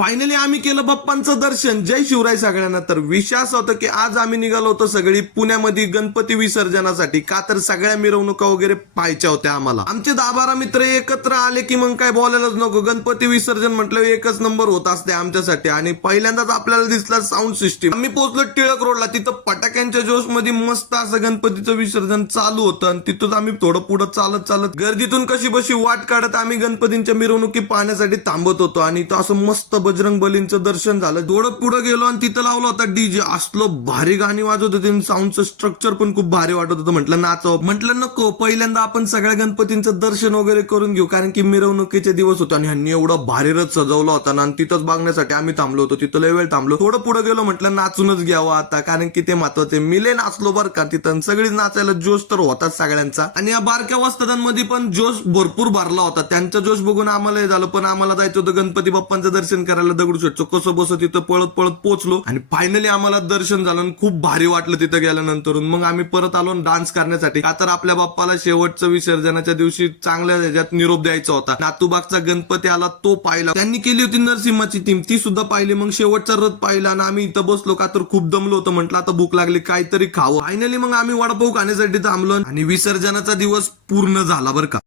Finally आम्ही केलं बाप्पांचं दर्शन. जय शिवराय सगळ्यांना. तर विषय असा होता की आज आम्ही निघालो होतो सगळी पुण्यामध्ये गणपती विसर्जनासाठी. का तर सगळ्या मिरवणुका वगैरे पाहायच्या होत्या आम्हाला. आमचे 10-12 मित्र एकत्र आले की मग काय बोलायलाच नको. गणपती विसर्जन म्हटलं एकच नंबर होत असते आमच्यासाठी. आणि पहिल्यांदाच आपल्याला दिसला साऊंड सिस्टीम. आम्ही पोहोचलो टिळक रोडला. तिथं फटाक्यांच्या जोश मध्ये मस्त असं गणपतीचं विसर्जन चालू होतं. आणि तिथून आम्ही थोडं पुढं चालत चालत गर्दीतून कशी बशी वाट काढत आम्ही गणपतींच्या मिरवणुकी पाहण्यासाठी थांबत होतो. आणि तो असं मस्त बजरंग बलींचं दर्शन झालं. थोडं पुढे गेलो आणि तिथं लावलं होता डीजे. असलं भारी गाणी वाजवत होते. साऊंडचं स्ट्रक्चर पण खूप भारी वाटत होतं. म्हटलं नाचव. म्हटलं नको, पहिल्यांदा आपण सगळ्या गणपतींचं दर्शन वगैरे करून घेऊ. कारण की मिरवणुकीचे दिवस होते आणि ह्यांनी एवढा भारी रथ सजवला होता ना. आणि तिथंच बघण्यासाठी आम्ही थांबलो होतो. तिथं लय वेळ थांबलो. थोडं पुढे गेलो, म्हटलं नाचूनच घ्यावं आता. कारण की ते महत्वाचे. मिले नाचलो बरं का तिथं. सगळीच नाचायला जोश तर होताच सगळ्यांचा. आणि या बारक्या वस्तादांमध्ये पण जोश भरपूर भरला होता. त्यांचा जोश बघून आम्हाला झालं. पण आम्हाला जायचं होतं गणपती बाप्पांचं दर्शन करायला दगडूशेठचं. कसं बस तिथं पळत पळत पोहोचलो. आणि फायनली आम्हाला दर्शन झालं आणि खूप भारी वाटलं तिथं गेल्यानंतर. मग आम्ही परत आलो डान्स करण्यासाठी. का तर आपल्या बाप्पाला शेवटचं विसर्जनाच्या दिवशी चांगल्या ह्याच्यात निरोप द्यायचा होता. नातूबागचा गणपती आला तो पाहिला. त्यांनी केली होती नरसिंहाची टीम, ती सुद्धा पाहिली. मग शेवटचा रथ पाहिला आणि आम्ही इथं बसलो. का तर खूप दमलो होतं. म्हटलं आता भूक लागली, काहीतरी खावं. फायनली मग आम्ही वडापाव खाण्यासाठी थांबलो आणि विसर्जनाचा दिवस पूर्ण झाला बरं का.